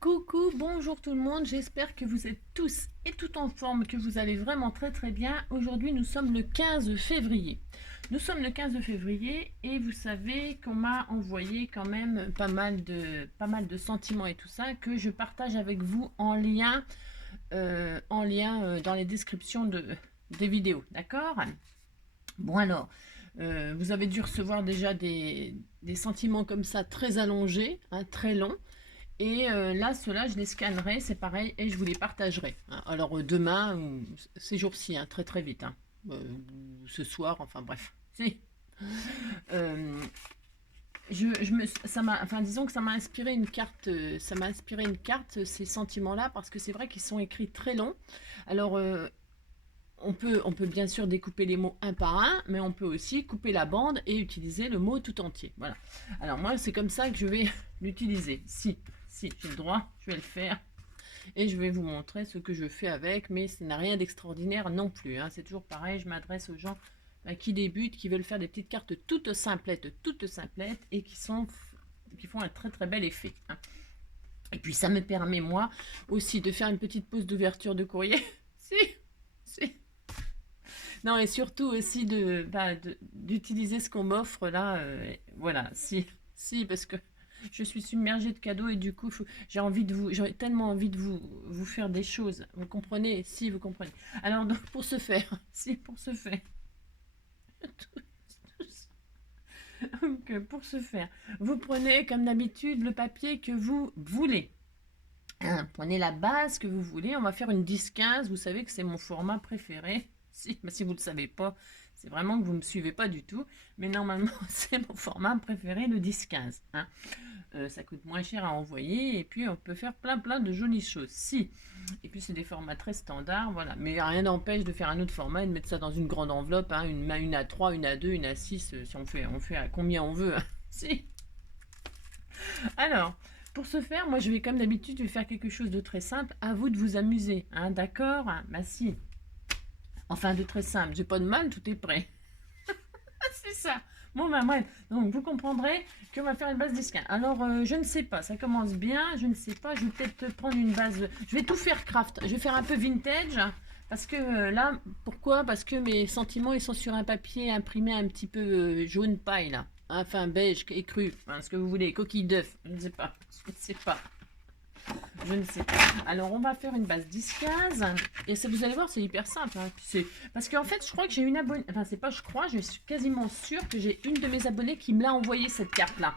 Coucou, bonjour tout le monde, j'espère que vous êtes tous et toutes en forme, que vous allez vraiment très bien. Aujourd'hui nous sommes le 15 février. Nous sommes le 15 février et vous savez qu'on m'a envoyé quand même pas mal de sentiments et tout ça que je partage avec vous en lien dans les descriptions des vidéos, d'accord? Bon alors, vous avez dû recevoir déjà des sentiments comme ça très allongés, hein, très longs. Et là, ceux-là, je les scannerai, c'est pareil, et je vous les partagerai, hein. Alors demain, ou ces jours-ci, hein, très vite, hein. Ou ce soir, enfin bref. Si. Euh, enfin, disons que ça m'a inspiré une carte, ces sentiments-là, parce que c'est vrai qu'ils sont écrits très longs. Alors, on peut bien sûr découper les mots un par un, mais on peut aussi couper la bande et utiliser le mot tout entier. Voilà. Alors moi, c'est comme ça que je vais l'utiliser. Si j'ai le droit, je vais le faire. Et je vais vous montrer ce que je fais avec, mais ça n'a rien d'extraordinaire non plus, hein. C'est toujours pareil, je m'adresse aux gens qui débutent, qui veulent faire des petites cartes toutes simplettes, et qui font un très bel effet, hein. Et puis ça me permet, moi, aussi de faire une petite pause d'ouverture de courrier. Si, si. Non, et surtout aussi d'utiliser ce qu'on m'offre là. Voilà, si, parce que je suis submergée de cadeaux et du coup, j'ai tellement envie de vous faire des choses. Vous comprenez? Si, vous comprenez. Alors, donc, pour ce faire, si, pour ce faire. Donc, pour ce faire, vous prenez comme d'habitude le papier que vous voulez. Hein, prenez la base que vous voulez. On va faire une 10-15. Vous savez que c'est mon format préféré. Si vous ne le savez pas, c'est vraiment que vous ne me suivez pas du tout. Mais normalement, c'est mon format préféré, le 10-15. Hein. Ça coûte moins cher à envoyer. Et puis, on peut faire plein de jolies choses. Si. Et puis, c'est des formats très standards. Voilà. Mais rien n'empêche de faire un autre format et de mettre ça dans une grande enveloppe. Hein, une A3, une A2, une A6. Si on fait à combien on veut. Hein. Si. Alors, pour ce faire, moi je vais comme d'habitude, je vais faire quelque chose de très simple. À vous de vous amuser, hein, d'accord? Bah si. Enfin, de très simple. J'ai pas de mal, tout est prêt. C'est ça. Bon, ben bref. Donc, vous comprendrez qu'on va faire une base disque. Alors, je ne sais pas. Ça commence bien. Je ne sais pas. Je vais peut-être prendre une base. Je vais tout faire craft. Je vais faire un peu vintage. Parce que là, pourquoi? Parce que mes sentiments, ils sont sur un papier imprimé un petit peu jaune paille, là. Enfin, beige et cru. Enfin, ce que vous voulez. Coquille d'œuf. Je ne sais pas. Je ne sais pas. Je ne sais pas. Alors, on va faire une base 10-15. Et ça, vous allez voir, c'est hyper simple, hein. Parce qu'en fait, je crois que j'ai une abonnée. Enfin, c'est pas je crois, je suis quasiment sûre que j'ai une de mes abonnées qui me l'a envoyé cette carte-là.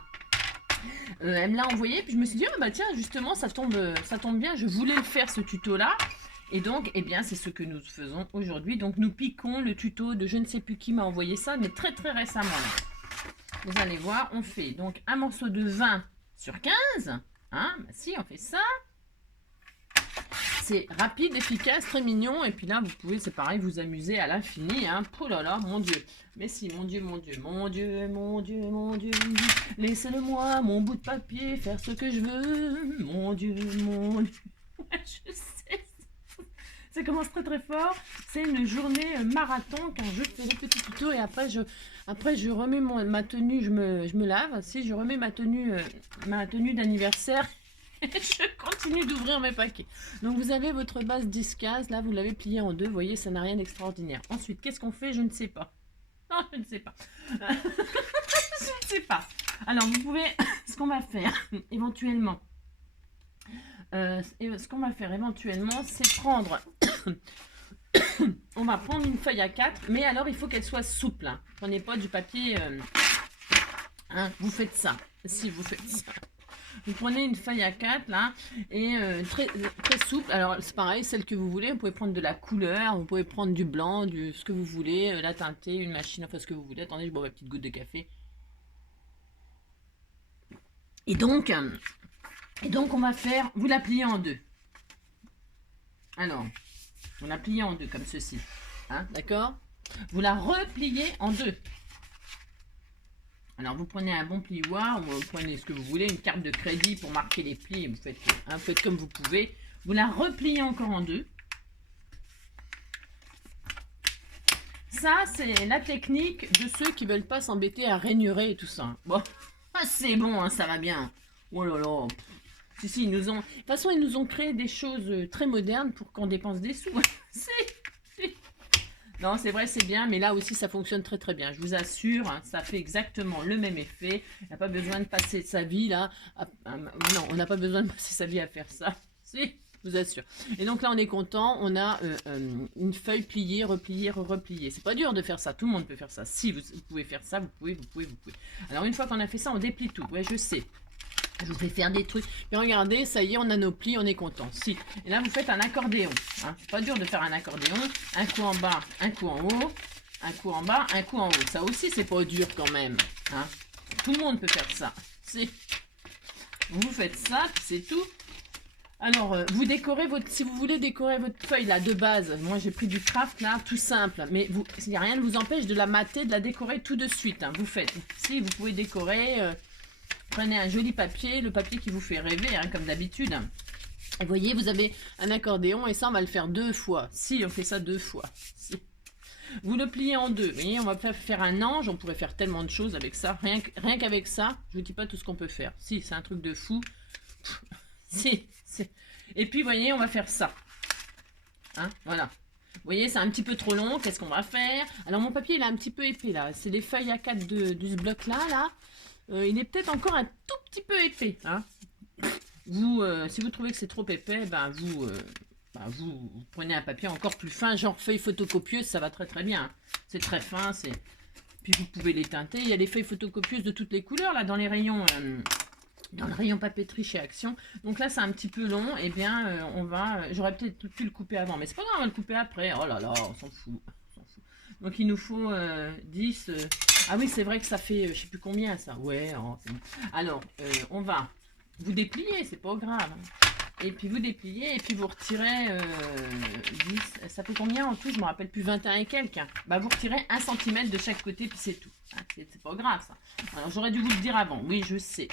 Elle me l'a envoyée, puis je me suis dit, ah bah tiens, justement, ça tombe bien, je voulais le faire ce tuto-là. Et donc, eh bien, c'est ce que nous faisons aujourd'hui. Donc, nous piquons le tuto de je ne sais plus qui m'a envoyé ça, mais très récemment. Vous allez voir, on fait donc un morceau de 20 sur 15. Hein, bah si, on fait ça. C'est rapide, efficace, très mignon. Et puis là, vous pouvez, c'est pareil, vous amuser à l'infini. Hein. Oh là là, mon Dieu. Mais si, mon Dieu. Laissez-le-moi, mon bout de papier, faire ce que je veux. Mon Dieu. Je sais. Ça commence très fort. C'est une journée marathon quand je fais des petits tutos et après je remets ma tenue, je me lave. Si je remets ma tenue d'anniversaire, je continue d'ouvrir mes paquets. Donc vous avez votre base 10-15, là vous l'avez pliée en deux, vous voyez, ça n'a rien d'extraordinaire. Ensuite, qu'est-ce qu'on fait? Je ne sais pas. Non, je ne sais pas. Je ne sais pas. Alors vous pouvez, ce qu'on va faire éventuellement, c'est prendre, on va prendre une feuille A4, mais alors il faut qu'elle soit souple. Hein. Prenez pas du papier, hein, vous faites ça. Si vous faites ça. Vous prenez une feuille A4 là et très souple. Alors c'est pareil, celle que vous voulez. Vous pouvez prendre de la couleur, vous pouvez prendre du blanc, ce que vous voulez, la teinter, une machine, enfin ce que vous voulez. Attendez, je bois ma petite goutte de café. Et donc on va faire, vous la pliez en deux. Alors, vous la pliez en deux comme ceci, hein, d'accord? Vous la repliez en deux. Alors vous prenez un bon plioir, ou vous prenez ce que vous voulez, une carte de crédit pour marquer les plis, vous faites comme vous pouvez. Vous la repliez encore en deux. Ça, c'est la technique de ceux qui veulent pas s'embêter à rainurer et tout ça. Bon, c'est bon, hein, ça va bien. Oh là là. Si, ils nous ont... De toute façon, ils nous ont créé des choses très modernes pour qu'on dépense des sous. Si. Non, c'est vrai, c'est bien, mais là aussi, ça fonctionne très très bien. Je vous assure, hein, ça fait exactement le même effet. Il n'y a pas besoin de passer sa vie là. Non, on n'a pas besoin de passer sa vie à faire ça. Si, je vous assure. Et donc là, on est content. On a une feuille pliée, repliée, repliée. C'est pas dur de faire ça. Tout le monde peut faire ça. Si vous pouvez faire ça, vous pouvez. Alors, une fois qu'on a fait ça, on déplie tout. Ouais, je sais. Je vous fais faire des trucs. Et regardez, ça y est, on a nos plis, on est content. Si. Et là, vous faites un accordéon. Hein. C'est pas dur de faire un accordéon. Un coup en bas, un coup en haut. Un coup en bas, un coup en haut. Ça aussi, c'est pas dur quand même. Hein. Tout le monde peut faire ça. Si. Vous faites ça, c'est tout. Alors, vous décorez votre... Si vous voulez décorer votre feuille là de base, moi j'ai pris du craft là, tout simple. Mais il n'y a rien ne vous empêche de la mater, de la décorer tout de suite. Hein. Vous faites. Si, vous pouvez décorer... Prenez un joli papier, le papier qui vous fait rêver, hein, comme d'habitude. Et voyez, vous avez un accordéon et ça, on va le faire 2 fois. Si, on fait ça 2 fois. Si. Vous le pliez en 2. Vous voyez, on va faire un ange. On pourrait faire tellement de choses avec ça. Rien qu'avec ça, je vous dis pas tout ce qu'on peut faire. Si, c'est un truc de fou. Si. Et puis, voyez, on va faire ça. Hein, voilà. Vous voyez, c'est un petit peu trop long. Qu'est-ce qu'on va faire? Alors, mon papier, il est un petit peu épais, là. C'est les feuilles A4 de ce bloc-là, là. Il est peut-être encore un tout petit peu épais. Hein. Si vous trouvez que c'est trop épais, vous prenez un papier encore plus fin, genre feuille photocopieuse, ça va très très bien. C'est très fin, puis vous pouvez les teinter. Il y a des feuilles photocopieuses de toutes les couleurs là dans les rayons, dans le rayon papeterie chez Action. Donc là c'est un petit peu long. Et bien j'aurais peut-être pu le couper avant, mais c'est pas grave, on va le couper après. Oh là là, on s'en fout. Donc il nous faut 10. Ah oui, c'est vrai que ça fait, je sais plus combien ça. Ouais, oh, c'est bon. Alors, on va vous déplier, c'est pas grave. Et puis vous dépliez, et puis vous retirez 10. Ça fait combien en tout? Je me rappelle plus, 21 et quelques. Hein. Vous retirez 1 cm de chaque côté, puis c'est tout. Hein, c'est pas grave ça. Alors j'aurais dû vous le dire avant. Oui, je sais.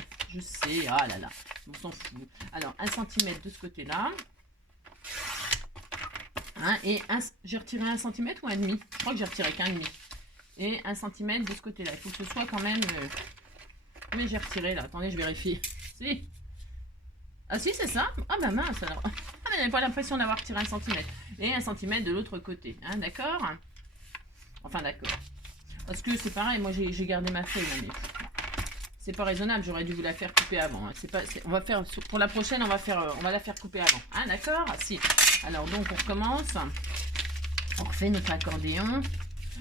Ah là là, on s'en fout. Alors 1 cm de ce côté-là. Hein, et j'ai retiré 1 cm ou 1,5? Je crois que j'ai retiré qu'un demi. Et 1 cm de ce côté-là. Il faut que ce soit quand même... Oui, j'ai retiré là. Attendez, je vérifie. Si. Ah si, c'est ça. Ah bah mince alors. Ah, mais j'avais pas l'impression d'avoir retiré 1 cm. Et 1 cm de l'autre côté. Hein, d'accord? Enfin, d'accord. Parce que c'est pareil, moi j'ai gardé ma feuille. Hein, mais... C'est pas raisonnable, j'aurais dû vous la faire couper avant. Hein. On va faire, pour la prochaine, on va la faire couper avant. Hein, d'accord? Si. Alors donc on recommence. On refait notre accordéon.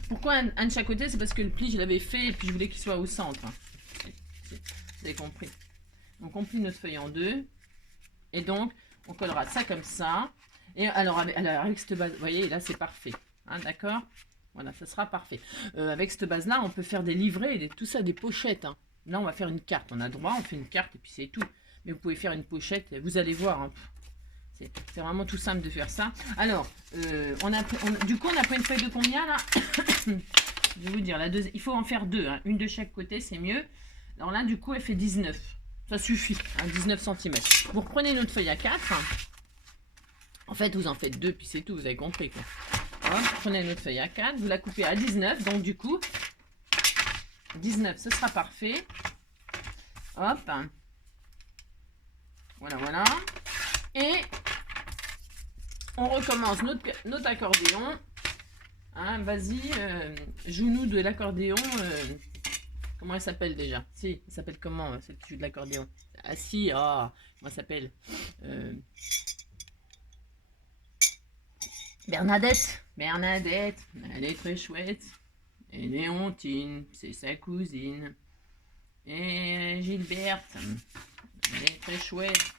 Pourquoi un de chaque côté? C'est parce que le pli je l'avais fait et puis je voulais qu'il soit au centre. Vous avez compris. Donc on plie notre feuille en 2. Et donc on collera ça comme ça. Et alors avec cette base, vous voyez là c'est parfait. Hein, d'accord? Voilà, ça sera parfait. Avec cette base là on peut faire des livrets, tout ça, des pochettes. Hein. Là on va faire une carte. On a droit, on fait une carte et puis c'est tout. Mais vous pouvez faire une pochette, vous allez voir. Hein. C'est vraiment tout simple de faire ça. Alors, du coup, on a pris une feuille de combien là? Je vais vous dire, il faut en faire 2. Hein. Une de chaque côté, c'est mieux. Alors là, du coup, elle fait 19. Ça suffit, hein, 19 cm. Vous reprenez notre feuille à 4. En fait, vous en faites 2, puis c'est tout, vous avez compris. Quoi. Hop, prenez notre feuille à 4, vous la coupez à 19. Donc, du coup, 19, ce sera parfait. Hop. Voilà. Et... on recommence notre accordéon. Hein, vas-y, joue-nous de l'accordéon. Comment elle s'appelle déjà? Si, elle s'appelle comment cette joue de l'accordéon? Ah si, comment elle s'appelle? Bernadette. Bernadette, elle est très chouette. Et Léontine, c'est sa cousine. Et Gilberte, elle est très chouette.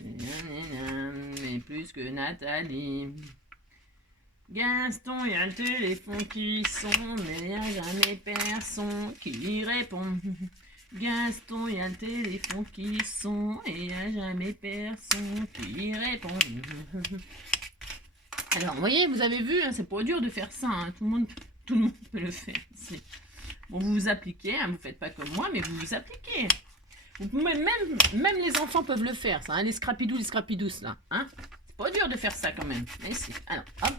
Mais plus que Nathalie. Gaston, il y a le téléphone qui sonne, mais il n'y a jamais personne qui répond. Gaston, il y a le téléphone qui sonne, et il n'y a jamais personne qui répond. Alors, vous voyez, vous avez vu, hein, c'est pas dur de faire ça. Hein, tout le monde peut le faire. Bon, vous vous appliquez, hein, vous ne faites pas comme moi, mais vous vous appliquez. Même les enfants peuvent le faire, ça, hein, les scrapidous, là. Hein, c'est pas dur de faire ça quand même. Mais si. Alors, hop,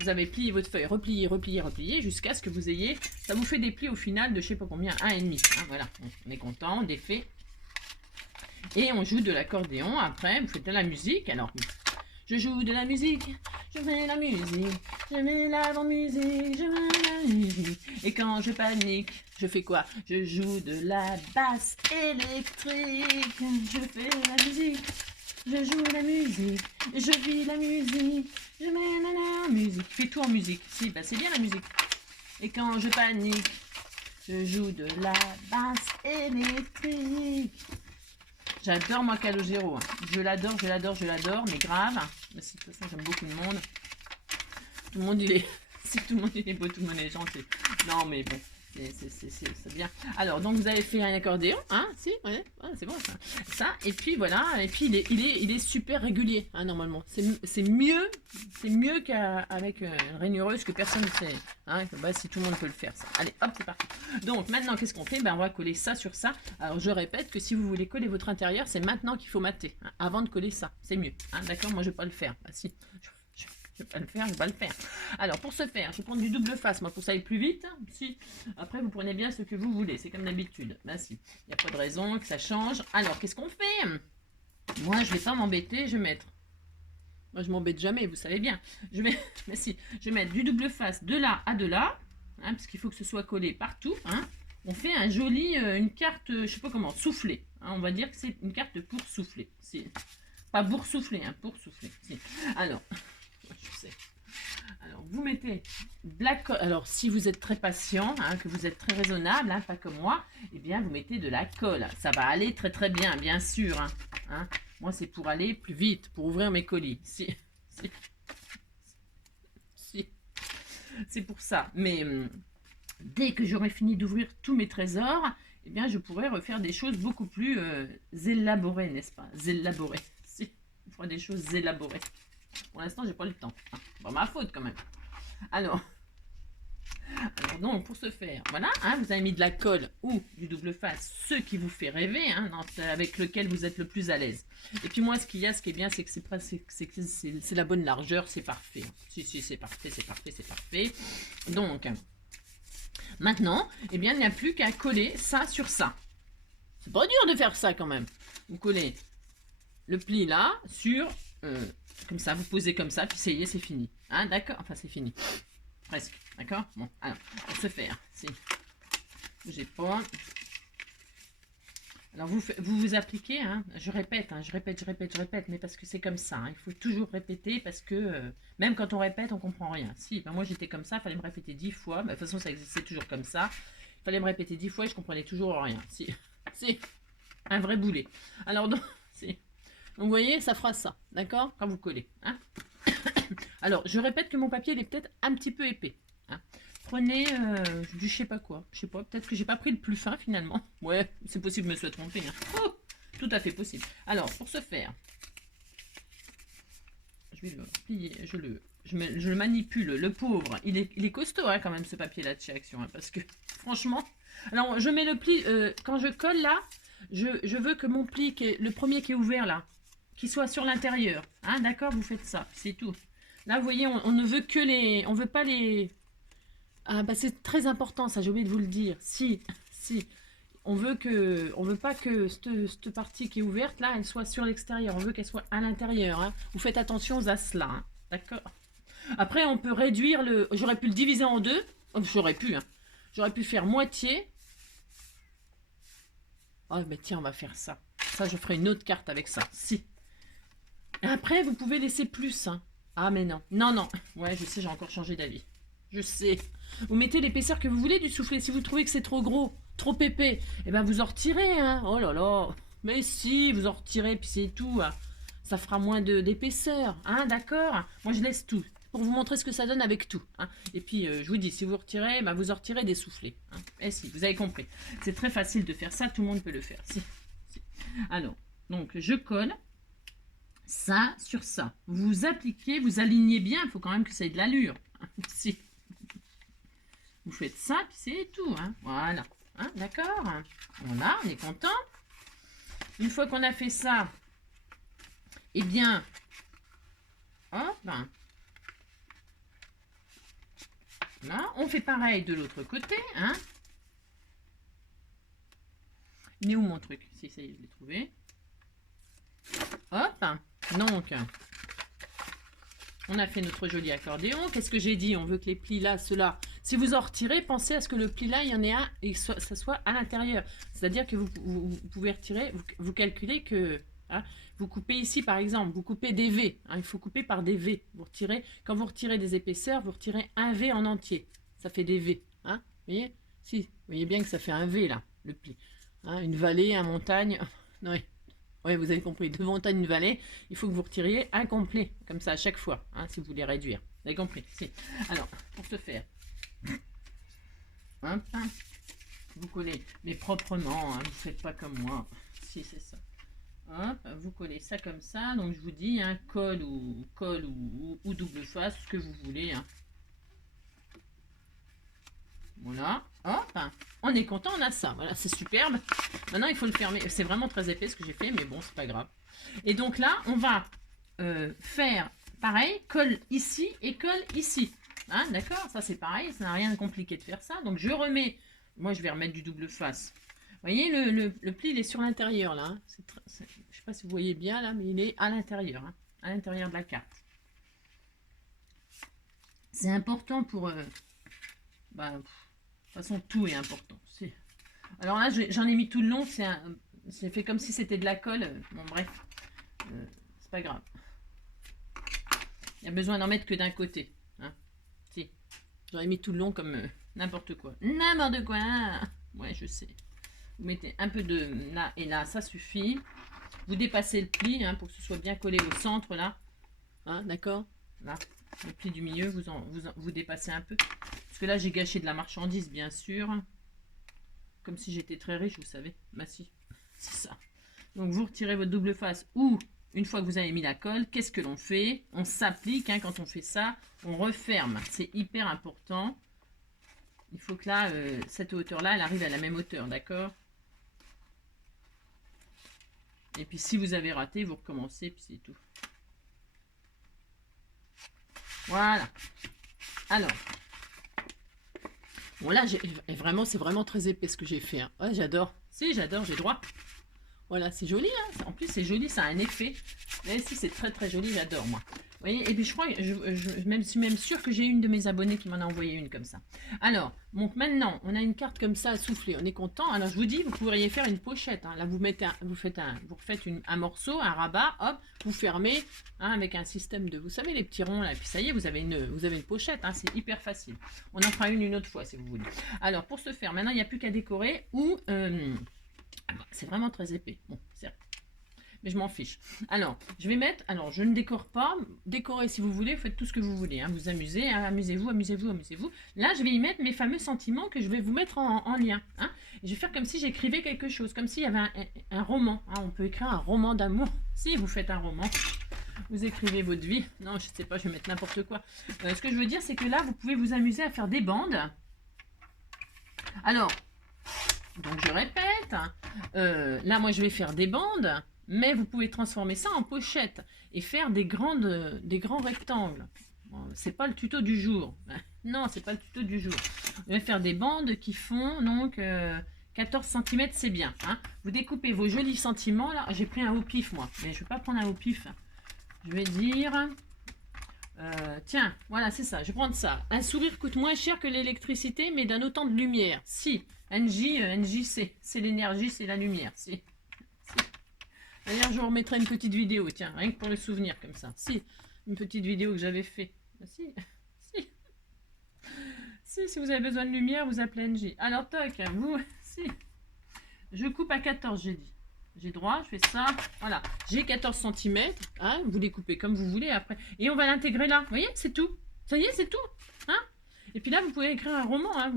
vous avez plié votre feuille, replié, jusqu'à ce que vous ayez... Ça vous fait des plis au final de je sais pas combien, 1,5. Hein, voilà, on est content, on défait. Et on joue de l'accordéon. Après, vous faites de la musique. Alors, je joue de la musique, je fais la musique, je mets la bonne musique, je mets la musique. Et quand je panique, je fais quoi? Je joue de la basse électrique, je fais la musique, je joue la musique, je vis la musique, je mets la musique. Je fais tout en musique. Si, bah c'est bien la musique. Et quand je panique, je joue de la basse électrique. J'adore moi Calogero. Hein. Je l'adore, je l'adore, je l'adore, mais grave. Mais de toute façon, j'aime beaucoup de monde. Tout le monde, il est... Si tout le monde il est beau, tout le monde est gentil. Non, mais bon, c'est bien. Alors, donc vous avez fait un accordéon, hein? Si, ouais, c'est bon ça. Ça, et puis voilà, et puis il est super régulier, hein, normalement. C'est mieux qu'avec une rainureuse que personne ne sait. Hein, bah, si tout le monde peut le faire, ça. Allez, hop, c'est parti. Donc, maintenant, qu'est-ce qu'on fait? Ben, on va coller ça sur ça. Alors, je répète que si vous voulez coller votre intérieur, c'est maintenant qu'il faut mater, hein, avant de coller ça. C'est mieux, hein, d'accord? Moi, je vais pas le faire. Bah, si. Je vais pas le faire, je vais pas le faire. Alors, pour ce faire, je vais prendre du double face. Moi, pour ça aller plus vite. Si. Après, vous prenez bien ce que vous voulez. C'est comme d'habitude. Ben si. Il n'y a pas de raison que ça change. Alors, qu'est-ce qu'on fait? Moi, je vais pas m'embêter. Je vais mettre... Moi, je m'embête jamais, vous savez bien. Je vais... Mais si. Je vais mettre du double face de là à de là. Hein, parce qu'il faut que ce soit collé partout. Hein. On fait un joli... une carte, je sais pas comment, soufflée. Hein, on va dire que c'est une carte pour souffler. Si. Pas pour souffler, hein, pour souffler. Si. Alors... Je sais. Alors, vous mettez de la colle. Alors, si vous êtes très patient, hein, que vous êtes très raisonnable, hein, pas comme moi, eh bien, vous mettez de la colle. Ça va aller très très bien, bien sûr. Hein, hein. Moi, c'est pour aller plus vite, pour ouvrir mes colis. Si. C'est pour ça. Mais dès que j'aurai fini d'ouvrir tous mes trésors, eh bien, je pourrai refaire des choses beaucoup plus élaborées, n'est-ce pas? Élaborées. Si. Il faudra des choses élaborées. Pour l'instant, j'ai pas le temps. Pas ma faute quand même. Alors donc, pour ce faire, voilà, hein, vous avez mis de la colle ou du double face, ce qui vous fait rêver, hein, avec lequel vous êtes le plus à l'aise. Et puis moi, ce qui est bien, c'est que c'est la bonne largeur, c'est parfait. Si, c'est parfait, c'est parfait, c'est parfait. Donc, maintenant, eh bien, il n'y a plus qu'à coller ça sur ça. C'est pas dur de faire ça quand même. Vous collez le pli là sur... comme ça, vous posez comme ça, puis ça y est, c'est fini. Hein, d'accord? Enfin, c'est fini. Presque. D'accord? Bon, alors, pour se faire, si. Bougez pas. Alors, vous appliquez, hein, je répète, mais parce que c'est comme ça. Hein, il faut toujours répéter parce que même quand on répète, on comprend rien. Si, ben moi j'étais comme ça, il fallait me répéter 10 fois. Ben, de toute façon, ça existait toujours comme ça. Il fallait me répéter 10 fois et je comprenais toujours rien. Si, c'est un vrai boulet. Alors, donc, si. Donc, vous voyez, ça fera ça, d'accord? Quand vous collez. Hein. Alors, je répète que mon papier, il est peut-être un petit peu épais. Hein. Prenez du je sais pas quoi. Je sais pas, peut-être que j'ai pas pris le plus fin finalement. Ouais, c'est possible que je me sois trompée. Hein. Oh, tout à fait possible. Alors, pour ce faire, je vais le plier, je le manipule. Le pauvre, il est costaud hein, quand même ce papier-là de chez Action. Hein, parce que, franchement... Alors, je mets le pli... quand je colle là, je veux que mon pli, le premier qui est ouvert là, qui soit sur l'intérieur. Hein, d'accord, vous faites ça, c'est tout. Là, vous voyez, on ne veut que les... On veut pas les... Ah, bah c'est très important, ça, j'ai oublié de vous le dire. Si. On veut pas que cette partie qui est ouverte, là, elle soit sur l'extérieur. On veut qu'elle soit à l'intérieur. Hein. Vous faites attention à cela. Hein. D'accord? Après, on peut réduire le... J'aurais pu le diviser en deux. J'aurais pu, hein. J'aurais pu faire moitié. Oh, mais tiens, on va faire ça. Ça, je ferai une autre carte avec ça. Si. Après, vous pouvez laisser plus. Hein. Ah, mais non. Non. Ouais, je sais, j'ai encore changé d'avis. Je sais. Vous mettez l'épaisseur que vous voulez du soufflet. Si vous trouvez que c'est trop gros, trop épais, eh ben vous en retirez. Hein. Oh là là. Mais si, vous en retirez, puis c'est tout. Hein. Ça fera moins d'épaisseur. Hein, d'accord? Moi, je laisse tout. Pour vous montrer ce que ça donne avec tout. Hein. Et puis, je vous dis, si vous retirez, ben, vous en retirez des soufflets. Hein. Et si, vous avez compris. C'est très facile de faire ça. Tout le monde peut le faire. Si. Alors, donc, je colle ça sur ça. Vous appliquez, vous alignez bien. Il faut quand même que ça ait de l'allure. Si. Vous faites ça, puis c'est tout. Hein. Voilà. Hein, d'accord? Voilà, on est content. Une fois qu'on a fait ça, eh bien, hop. Là, on fait pareil de l'autre côté. Hein. Il est où mon truc? Si, ça y est, je l'ai trouvé. Hop. Donc, on a fait notre joli accordéon. Qu'est-ce que j'ai dit? On veut que les plis là, ceux-là. Si vous en retirez, pensez à ce que le pli là, il y en ait un et que ça soit à l'intérieur. C'est-à-dire que vous pouvez retirer, vous calculez que... Hein, vous coupez ici par exemple, vous coupez des V. Hein, il faut couper par des V. Vous retirez, quand vous retirez des épaisseurs, vous retirez un V en entier. Ça fait des V. Hein, vous voyez? Si, vous voyez bien que ça fait un V là, le pli. Hein, une vallée, une montagne. Non, oui, vous avez compris. De montagne, une vallée, il faut que vous retiriez un complet, comme ça à chaque fois, hein, si vous voulez réduire. Vous avez compris? Si. Alors, pour ce faire, hop, vous collez, mais proprement, hein, vous ne faites pas comme moi. Si, c'est ça. Hop, vous collez ça comme ça. Donc, je vous dis, hein, colle ou double face, ce que vous voulez. Hein. Voilà, hop, on est content, on a ça, voilà, c'est superbe. Maintenant, il faut le fermer, c'est vraiment très épais ce que j'ai fait, mais bon, c'est pas grave. Et donc là, on va faire pareil, colle ici et colle ici. Hein, d'accord, ça c'est pareil, ça n'a rien de compliqué de faire ça. Donc je remets, moi je vais remettre du double face. Vous voyez, le pli, il est sur l'intérieur là. Hein. Je ne sais pas si vous voyez bien là, mais il est à l'intérieur, hein, à l'intérieur de la carte. C'est important pour... de toute façon, tout est important. Alors là, j'en ai mis tout le long. C'est fait comme si c'était de la colle. Bon, bref. C'est pas grave. Il y a besoin d'en mettre que d'un côté. Hein. Si. J'en ai mis tout le long comme n'importe quoi. N'importe quoi. Ouais, je sais. Vous mettez un peu de là et là. Ça suffit. Vous dépassez le pli hein, pour que ce soit bien collé au centre là. Hein, d'accord? Là. Le pli du milieu, vous dépassez un peu. Parce que là, j'ai gâché de la marchandise, bien sûr. Comme si j'étais très riche, vous savez. Bah si, c'est ça. Donc, vous retirez votre double face ou, une fois que vous avez mis la colle, qu'est-ce que l'on fait? On s'applique, hein, quand on fait ça, on referme. C'est hyper important. Il faut que là, cette hauteur-là, elle arrive à la même hauteur, d'accord? Et puis, si vous avez raté, vous recommencez, puis c'est tout. Voilà. Alors, bon là, vraiment, c'est vraiment très épais ce que j'ai fait. Hein. Ouais, j'adore. Si, j'adore, j'ai droit. Voilà, c'est joli. Hein. En plus, c'est joli, ça a un effet. Mais si, c'est très très joli, j'adore moi. Vous voyez, et puis je crois, je suis même sûre que j'ai une de mes abonnés qui m'en a envoyé une comme ça. Alors, donc maintenant, on a une carte comme ça à souffler, on est content. Alors je vous dis, vous pourriez faire une pochette. Hein. Là, vous refaites un morceau, un rabat, hop, vous fermez hein, avec un système de, vous savez, les petits ronds là. Et puis ça y est, vous avez une pochette. Hein, c'est hyper facile. On en fera une autre fois si vous voulez. Alors pour ce faire, maintenant il n'y a plus qu'à décorer ou c'est vraiment très épais. Bon, certes. Mais je m'en fiche. Alors, je vais mettre... Alors, je ne décore pas. Décorez si vous voulez. Faites tout ce que vous voulez. Hein. Vous amusez. Hein. Amusez-vous, amusez-vous, amusez-vous. Là, je vais y mettre mes fameux sentiments que je vais vous mettre en lien. Hein. Et je vais faire comme si j'écrivais quelque chose. Comme s'il y avait un roman. Hein. On peut écrire un roman d'amour. Si vous faites un roman, vous écrivez votre vie. Non, je ne sais pas, je vais mettre n'importe quoi. Ce que je veux dire, c'est que là, vous pouvez vous amuser à faire des bandes. Alors... Donc je répète, là moi je vais faire des bandes, mais vous pouvez transformer ça en pochette et faire des grands rectangles. Bon, c'est pas le tuto du jour. Non, c'est pas le tuto du jour. On va faire des bandes qui font donc 14 cm, c'est bien. Hein. Vous découpez vos jolis sentiments. Là, j'ai pris un au pif moi, mais je vais pas prendre un au pif. Je vais dire... tiens, voilà, c'est ça, je vais prendre ça. Un sourire coûte moins cher que l'électricité, mais d'un autant de lumière. Si, NJC, c'est l'énergie, c'est la lumière. Si. D'ailleurs, je vous remettrai une petite vidéo, tiens, rien que pour le souvenir, comme ça. Si, une petite vidéo que j'avais fait. Si, si vous avez besoin de lumière, vous appelez NJ. Alors, toc, vous, si. Je coupe à 14, j'ai dit. J'ai droit, je fais ça, voilà. J'ai 14 cm, hein, vous les coupez comme vous voulez après. Et on va l'intégrer là, vous voyez, c'est tout. Ça y est, c'est tout. Hein. Et puis là, vous pouvez écrire un roman. Hein,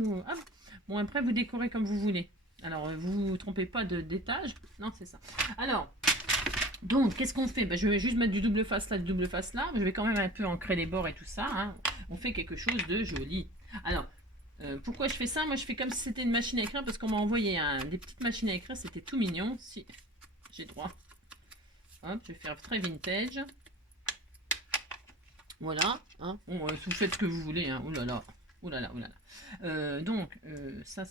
bon, après, vous décorez comme vous voulez. Alors, vous ne trompez pas d'étage. Non, c'est ça. Alors, donc, qu'est-ce qu'on fait? Je vais juste mettre du double face là, du double face là. Je vais quand même un peu ancrer les bords et tout ça. Hein. On fait quelque chose de joli. Alors, pourquoi je fais ça? Moi, je fais comme si c'était une machine à écrire parce qu'on m'a envoyé des petites machines à écrire. C'était tout mignon. Si j'ai droit. Hop, je vais faire très vintage. Voilà. Hein. Bon, vous faites ce que vous voulez. Hein. Ouh là là. Ouh là là, ouh là là. Donc, ça.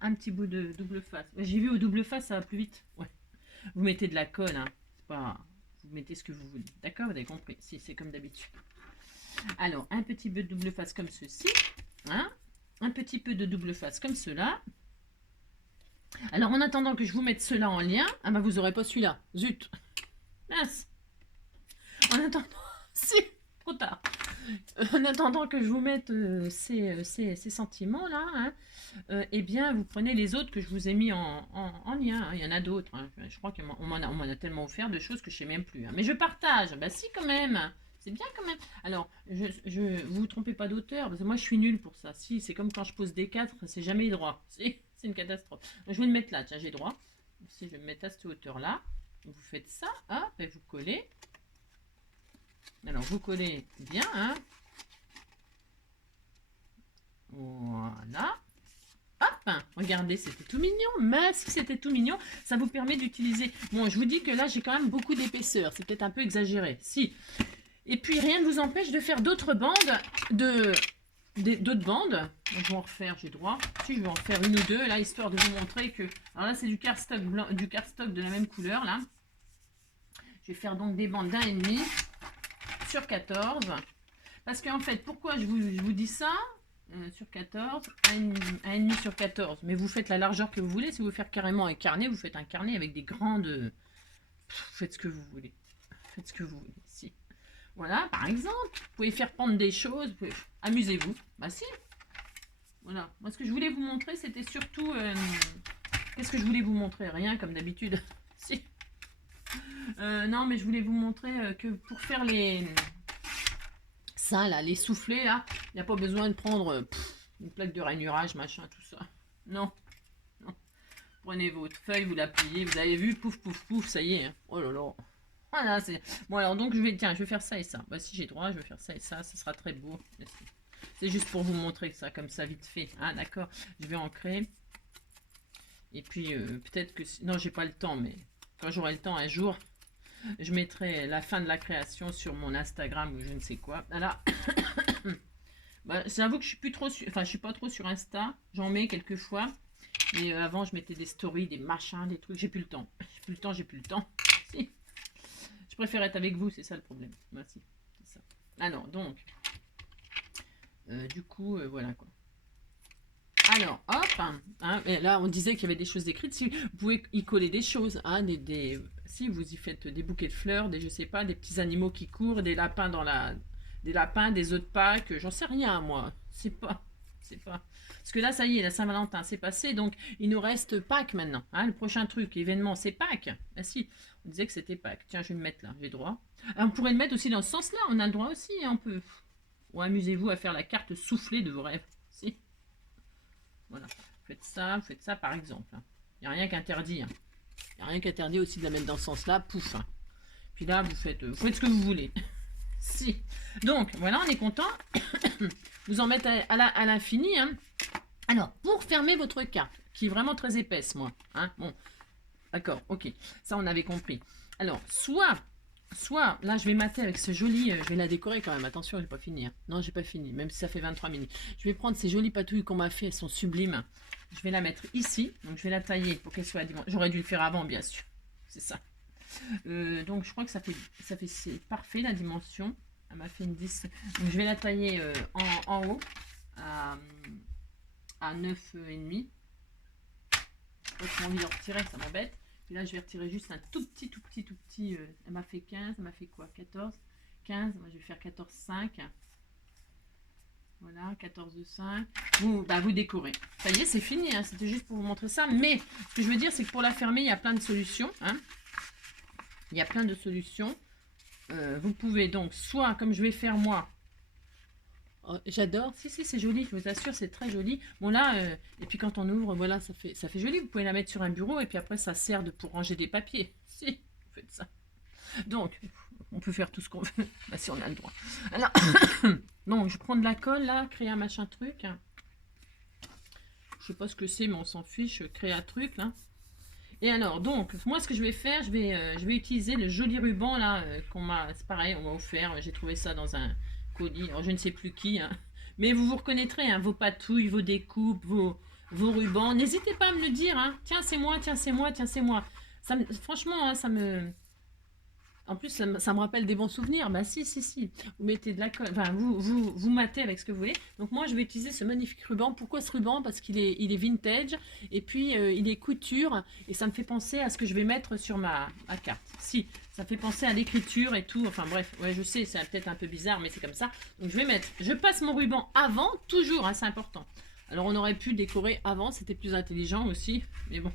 Un petit bout de double face. J'ai vu au double face, ça va plus vite. Ouais. Vous mettez de la colle. Hein. C'est pas... mettez ce que vous voulez. D'accord, vous avez compris. Si, c'est comme d'habitude. Alors, un petit peu de double face comme ceci. Hein, un petit peu de double face comme cela. Alors, en attendant que je vous mette cela en lien, ah bah vous n'aurez pas celui-là. Zut. Mince. En attendant, si, trop tard. En attendant que je vous mette ces sentiments-là, hein, eh bien, vous prenez les autres que je vous ai mis en lien. Hein. Il y en a d'autres. Hein. Je crois qu'on m'en a tellement offert de choses que je ne sais même plus. Hein. Mais je partage. Bah si, quand même. C'est bien quand même. Alors, vous vous trompez pas d'auteur, parce que moi, je suis nulle pour ça. Si, c'est comme quand je pose des 4, c'est jamais droit. Si, c'est une catastrophe. Donc, je vais le mettre là. Tiens, j'ai droit. Si je vais me mettre à cette hauteur-là. Vous faites ça. Hop, et vous collez. Alors, vous collez bien, hein. Voilà. Hop, regardez, c'était tout mignon. Mais si c'était tout mignon, ça vous permet d'utiliser... Bon, je vous dis que là, j'ai quand même beaucoup d'épaisseur. C'est peut-être un peu exagéré. Si. Et puis, rien ne vous empêche de faire d'autres bandes, d'autres bandes. Donc, je vais en refaire, j'ai droit. Si, je vais en faire une ou deux, là, histoire de vous montrer que... Alors là, c'est du cardstock blanc, du cardstock de la même couleur, là. Je vais faire donc des bandes d'1,5 sur 14. Parce qu'en fait, pourquoi je vous dis ça sur 14, 1,5 sur 14. Mais vous faites la largeur que vous voulez. Si vous voulez faire carrément un carnet, vous faites un carnet avec des grandes... Vous faites ce que vous voulez. Faites ce que vous voulez. Si. Voilà, par exemple. Vous pouvez faire pendre des choses. Amusez-vous. Bah si. Voilà. Moi, ce que je voulais vous montrer, c'était surtout... Qu'est-ce que je voulais vous montrer? Rien, comme d'habitude. Si. Non, mais je voulais vous montrer que pour faire les... Ça, là, les soufflets, là, il n'y a pas besoin de prendre une plaque de rainurage, machin, tout ça. Non. Non. Prenez votre feuille, vous la pliez, vous avez vu, pouf, pouf, pouf, ça y est. Hein. Oh là là. Voilà, c'est... Bon, alors, donc, je vais faire ça et ça. Bah, si j'ai droit, je vais faire ça et ça sera très beau. C'est juste pour vous montrer ça, comme ça, vite fait. Ah, d'accord. Je vais ancrer. Et puis, peut-être que... Non, j'ai pas le temps, mais quand j'aurai le temps un jour... Je mettrai la fin de la création sur mon Instagram ou je ne sais quoi. Alors, bah, j'avoue que je suis plus trop sur, enfin, je suis pas trop sur Insta. J'en mets quelques fois. Mais avant, je mettais des stories, des machins, des trucs. J'ai plus le temps. J'ai plus le temps. Si. Je préfère être avec vous, c'est ça le problème. Merci. C'est ça. Alors, donc, du coup, voilà quoi. Alors, hop, hein, et là on disait qu'il y avait des choses écrites. Si vous pouvez y coller des choses, hein, si vous y faites des bouquets de fleurs, je sais pas, des petits animaux qui courent, des lapins des lapins, des œufs de Pâques, j'en sais rien moi. C'est pas. Parce que là, ça y est, la Saint-Valentin, c'est passé, donc il nous reste Pâques maintenant. Hein, le prochain truc, événement, c'est Pâques. Ah si, on disait que c'était Pâques. Tiens, je vais me mettre là, j'ai droit. Alors, on pourrait le mettre aussi dans ce sens-là, on a le droit aussi, hein, on peut. Ou amusez-vous à faire la carte soufflée de vos rêves. Si. Voilà, faites ça par exemple. Il n'y a rien qu'interdit. Il n'y a rien qu'interdit aussi de la mettre dans ce sens-là. Pouf. Puis là, vous faites ce que vous voulez. Si. Donc, voilà, on est content. Vous en mettez à l'infini. Hein. Alors, pour fermer votre carte, qui est vraiment très épaisse, moi. Hein. Bon, d'accord, ok. Ça, on avait compris. Alors, soit, là, je vais mater avec ce joli... je vais la décorer quand même. Attention, j'ai pas fini. Hein. Non, j'ai pas fini, même si ça fait 23 minutes. Je vais prendre ces jolies patouilles qu'on m'a fait. Elles sont sublimes. Je vais la mettre ici. Donc, je vais la tailler pour qu'elle soit... J'aurais dû le faire avant, bien sûr. C'est ça. Donc, je crois que ça fait c'est parfait, la dimension. Elle m'a fait une 10. Donc, je vais la tailler en haut à 9,5. J'ai pas trop envie de retirer, ça m'embête. Puis là, je vais retirer juste un tout petit. Elle m'a fait 15, elle m'a fait quoi? 14, 15. Moi, je vais faire 14,5. Voilà, 14,5. Vous décorez. Ça y est, c'est fini. Hein. C'était juste pour vous montrer ça. Mais ce que je veux dire, c'est que pour la fermer, il y a plein de solutions. Hein. Il y a plein de solutions. Vous pouvez donc, soit comme je vais faire moi. Oh, j'adore. Si, c'est joli. Je vous assure, c'est très joli. Bon, là, et puis quand on ouvre, voilà, ça fait joli. Vous pouvez la mettre sur un bureau et puis après, ça sert pour ranger des papiers. Si, vous faites ça. Donc, on peut faire tout ce qu'on veut. Bah, si on a le droit. Alors, donc, je prends de la colle, là, créer un machin truc. Je sais pas ce que c'est, mais on s'en fiche. Créer un truc, là. Et alors, donc, moi, ce que je vais faire, je vais utiliser le joli ruban, là, qu'on m'a... C'est pareil, on m'a offert. J'ai trouvé ça dans un colis. Alors, je ne sais plus qui. Hein. Mais vous reconnaîtrez, hein, vos patouilles, vos découpes, vos rubans. N'hésitez pas à me le dire. Hein. Tiens, c'est moi, tiens, c'est moi, tiens, c'est moi. Franchement, hein, ça me... En plus, ça me rappelle des bons souvenirs. Bah si, si, si. Vous mettez de la colle, enfin, vous matez avec ce que vous voulez. Donc moi, je vais utiliser ce magnifique ruban. Pourquoi ce ruban? Parce il est vintage, et puis il est couture, et ça me fait penser à ce que je vais mettre sur ma carte. Si, ça fait penser à l'écriture et tout. Enfin bref, ouais, je sais, c'est peut-être un peu bizarre, mais c'est comme ça. Donc je vais mettre, je passe mon ruban avant, toujours, hein, c'est important. Alors on aurait pu décorer avant, c'était plus intelligent aussi. Mais bon,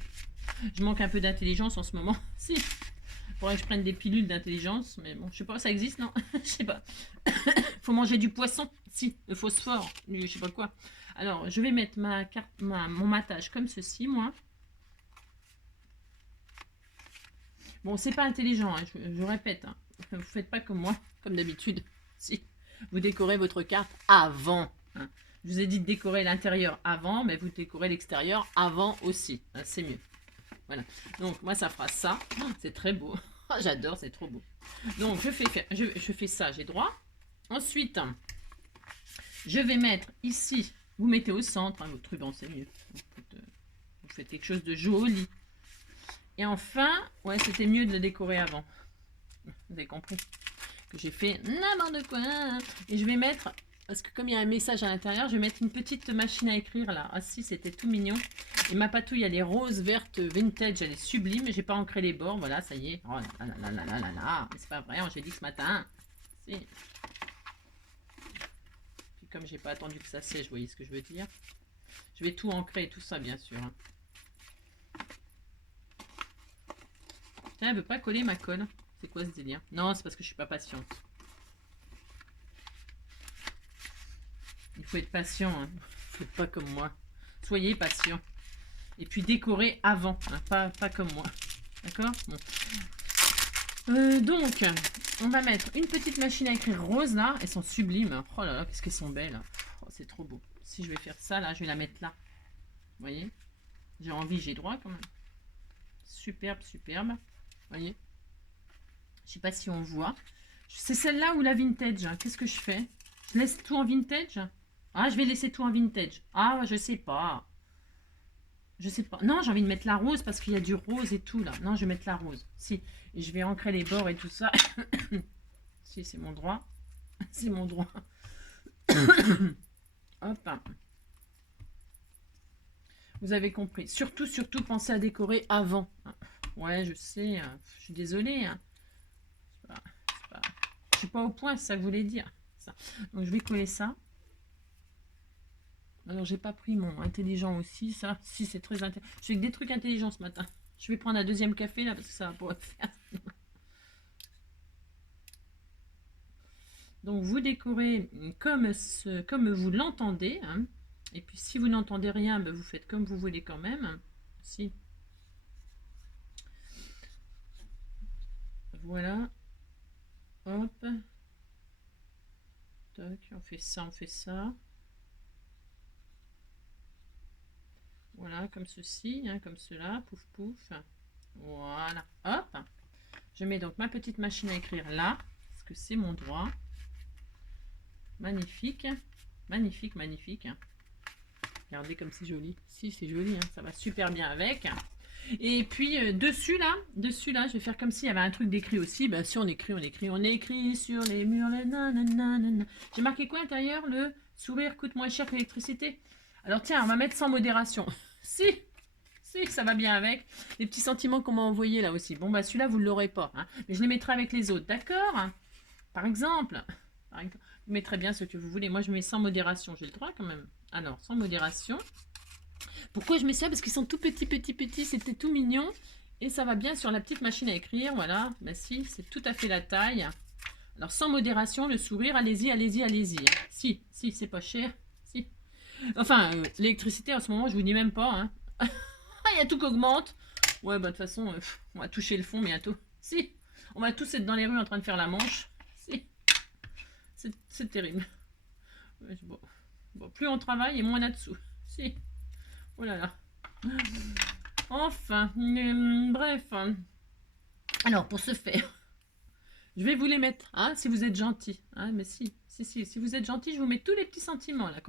je manque un peu d'intelligence en ce moment. Si. Faudrait que je prenne des pilules d'intelligence, mais bon, je sais pas, ça existe, non? Je sais pas. Faut manger du poisson, si, le phosphore, je sais pas quoi. Alors, je vais mettre ma carte, mon matage comme ceci, moi. Bon, c'est pas intelligent, hein, je répète. Hein. Vous faites pas comme moi, comme d'habitude. Si, vous décorez votre carte avant. Hein. Je vous ai dit de décorer l'intérieur avant, mais vous décorez l'extérieur avant aussi. Hein, c'est mieux. Voilà. Donc, moi, ça fera ça. Oh, c'est très beau. Oh, j'adore, c'est trop beau. Donc, je fais ça, j'ai droit. Ensuite, je vais mettre ici, vous mettez au centre, hein, votre ruban, c'est mieux. Vous faites quelque chose de joli. Et enfin, ouais, c'était mieux de le décorer avant. Vous avez compris que j'ai fait n'importe quoi. Et je vais mettre... Parce que comme il y a un message à l'intérieur, je vais mettre une petite machine à écrire là. Ah si, c'était tout mignon. Et ma patouille, elle est rose, verte, vintage, elle est sublime. J'ai pas ancré les bords, voilà, ça y est. Oh là là là là là là là. Mais c'est pas vrai, j'ai dit ce matin. Si. Puis comme j'ai pas attendu que ça sèche, vous voyez ce que je veux dire. Je vais tout ancrer, tout ça, bien sûr. Tiens, elle veut pas coller ma colle. C'est quoi ce délire? Non, c'est parce que je suis pas patiente. Il faut être patient, hein. Faites pas comme moi. Soyez patient. Et puis décorer avant, hein, pas comme moi. D'accord? Bon. Donc, on va mettre une petite machine à écrire rose là. Elles sont sublimes. Oh là là, qu'est-ce qu'elles sont belles. Oh, c'est trop beau. Si je vais faire ça là, je vais la mettre là. Vous voyez? J'ai envie, j'ai droit quand même. Superbe, superbe. Vous voyez? Je sais pas si on voit. C'est celle-là ou la vintage? Hein. Qu'est-ce que je fais? Je laisse tout en vintage? Ah, je vais laisser tout en vintage. Ah, je sais pas. Je sais pas. Non, j'ai envie de mettre la rose parce qu'il y a du rose et tout là. Non, je vais mettre la rose. Si. Et je vais ancrer les bords et tout ça. Si, c'est mon droit. C'est mon droit. Hop. Vous avez compris. Surtout, surtout, pensez à décorer avant. Ouais, je sais. Je suis désolée. Hein. Je suis pas au point, c'est ça que je voulais dire. Ça. Donc, je vais coller ça. Alors, j'ai pas pris mon intelligent aussi, ça. Si, c'est très intelligent. Je fais que des trucs intelligents ce matin. Je vais prendre un deuxième café, là, parce que ça va pas faire. Donc, vous décorez comme vous l'entendez. Hein. Et puis, si vous n'entendez rien, ben, vous faites comme vous voulez quand même. Si. Voilà. Hop. Toc, on fait ça, on fait ça. Voilà, comme ceci, hein, comme cela, pouf pouf. Voilà, hop. Je mets donc ma petite machine à écrire là, parce que c'est mon droit. Magnifique, magnifique, magnifique. Regardez comme c'est joli. Si, c'est joli, hein, ça va super bien avec. Et puis dessus là, je vais faire comme s'il y avait un truc d'écrit aussi. Ben, si on écrit, on écrit sur les murs. J'ai marqué quoi à l'intérieur? Le sourire coûte moins cher que l'électricité. Alors tiens, on va mettre sans modération. Si, ça va bien avec. Les petits sentiments qu'on m'a envoyés là aussi. Bon, bah celui-là, vous ne l'aurez pas. Hein, mais je les mettrai avec les autres, d'accord? Par exemple, vous mettrez bien ce que vous voulez. Moi, je mets sans modération. J'ai le droit quand même. Alors, sans modération. Pourquoi je mets ça? Parce qu'ils sont tout petits, petits, petits. C'était tout mignon. Et ça va bien sur la petite machine à écrire. Voilà. Bah si, c'est tout à fait la taille. Alors, sans modération, le sourire, allez-y, allez-y, allez-y. Si, c'est pas cher. Si. Enfin, l'électricité, en ce moment, je vous dis même pas. Hein. Il y a tout qui augmente. Ouais, bah de toute façon, on va toucher le fond bientôt. Si. On va tous être dans les rues en train de faire la manche. Si. C'est terrible. Bon, plus on travaille et moins on a de sous. Si. Oh là là. Enfin. Bref. Alors, pour ce faire, Je vais vous les mettre, hein, si vous êtes gentil. Hein, mais si vous êtes gentil, je vous mets tous les petits sentiments, là.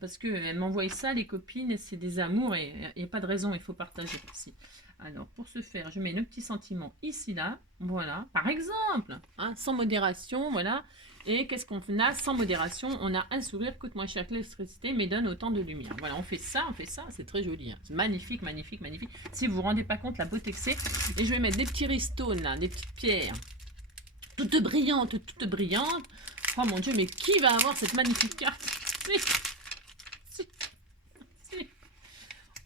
Parce qu'elles m'envoient ça, les copines, c'est des amours, et il n'y a pas de raison, il faut partager. Si. Alors, pour ce faire, je mets nos petits sentiments ici, là. Voilà, par exemple, hein, sans modération, voilà. Et qu'est-ce qu'on a sans modération? On a un sourire, coûte moins cher que l'électricité, mais donne autant de lumière. Voilà, on fait ça, c'est très joli. Hein. C'est magnifique, magnifique, magnifique. Si vous vous rendez pas compte la beauté que c'est. Et je vais mettre des petits ristones, là, des petites pierres. Toutes brillantes, toutes brillantes. Oh mon Dieu, mais qui va avoir cette magnifique carte? Si.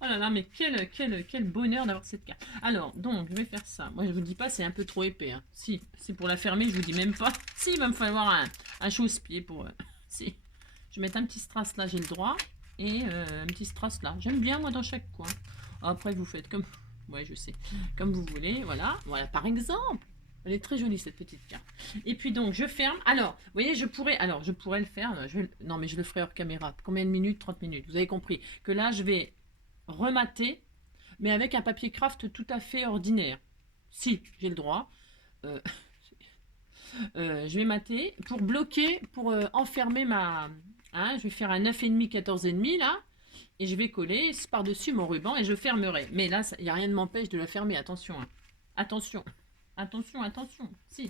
Oh là là, mais quel bonheur d'avoir cette carte. Alors, donc, je vais faire ça. Moi, je vous dis pas, c'est un peu trop épais. Hein. Si, c'est pour la fermer, je vous dis même pas. Si, il va me falloir un chausse-pied pour... si. Je vais mettre un petit strass là, j'ai le droit. Et un petit strass là. J'aime bien, moi, dans chaque coin. Après, vous faites comme... Ouais, je sais. Comme vous voulez, voilà. Voilà, par exemple. Elle est très jolie, cette petite carte. Et puis, donc, je ferme. Alors, vous voyez, je pourrais le faire. Non, mais je le ferai hors caméra. Combien de minutes? 30 minutes. Vous avez compris que là, je vais... remater, mais avec un papier craft tout à fait ordinaire. Si, j'ai le droit. Je vais mater pour bloquer, pour enfermer ma... Hein, je vais faire un 9,5, 14,5 là. Et je vais coller par-dessus mon ruban et je fermerai. Mais là, il n'y a rien ne m'empêche de la fermer. Attention. Hein. Attention. Attention, attention. Si.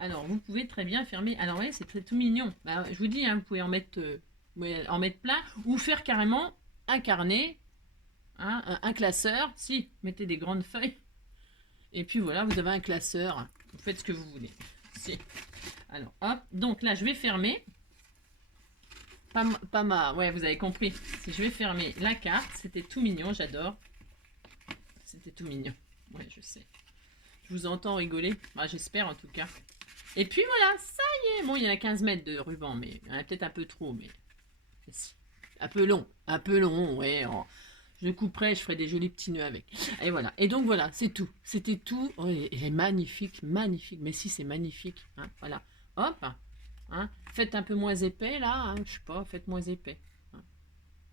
Alors, vous pouvez très bien fermer. Alors, oui, c'est tout mignon. Bah, je vous dis, hein, vous pouvez en mettre plein ou faire carrément un carnet. Hein, un classeur, si, mettez des grandes feuilles. Et puis voilà, vous avez un classeur. Vous faites ce que vous voulez. Si. Alors, hop. Donc là, je vais fermer. Ouais, vous avez compris. Si je vais fermer la carte, c'était tout mignon, j'adore. C'était tout mignon. Ouais, je sais. Je vous entends rigoler. Bah, j'espère en tout cas. Et puis voilà, ça y est. Bon, il y en a 15 mètres de ruban, mais il y en a peut-être un peu trop, mais... Un peu long, ouais. Oh. Je couperai, je ferai des jolis petits nœuds avec. Et voilà. Et donc voilà, c'est tout. C'était tout. Oh, elle est magnifique, magnifique. Mais si, c'est magnifique. Hein, voilà. Hop. Hein. Faites un peu moins épais, là. Hein, je sais pas, faites moins épais. Hein.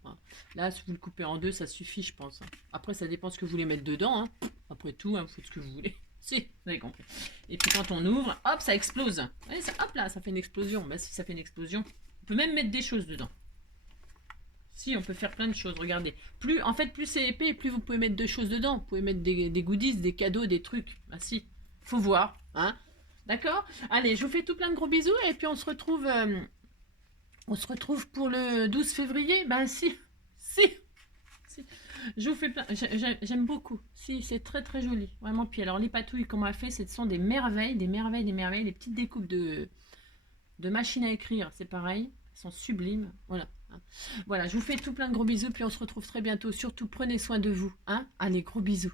Voilà. Là, si vous le coupez en deux, ça suffit, je pense. Hein. Après, ça dépend ce que vous voulez mettre dedans. Hein. Après tout, hein, vous faites ce que vous voulez. Si, vous avez compris. Et puis quand on ouvre, hop, ça explose. Ouais, ça, hop là, ça fait une explosion. Bah, si ça fait une explosion, on peut même mettre des choses dedans. Si, on peut faire plein de choses, regardez. Plus c'est épais, plus vous pouvez mettre de choses dedans. Vous pouvez mettre des goodies, des cadeaux, des trucs. Ah si, faut voir, hein. D'accord? Allez, je vous fais tout plein de gros bisous et puis on se retrouve pour le 12 février. Ben si. Je vous fais plein, j'aime beaucoup. Si, c'est très très joli, vraiment. Puis alors les patouilles qu'on m'a fait, ce sont des merveilles, des petites découpes de machines à écrire, c'est pareil. Elles sont sublimes, voilà. Voilà, je vous fais tout plein de gros bisous, puis on se retrouve très bientôt. Surtout, prenez soin de vous. Hein. Allez, gros bisous.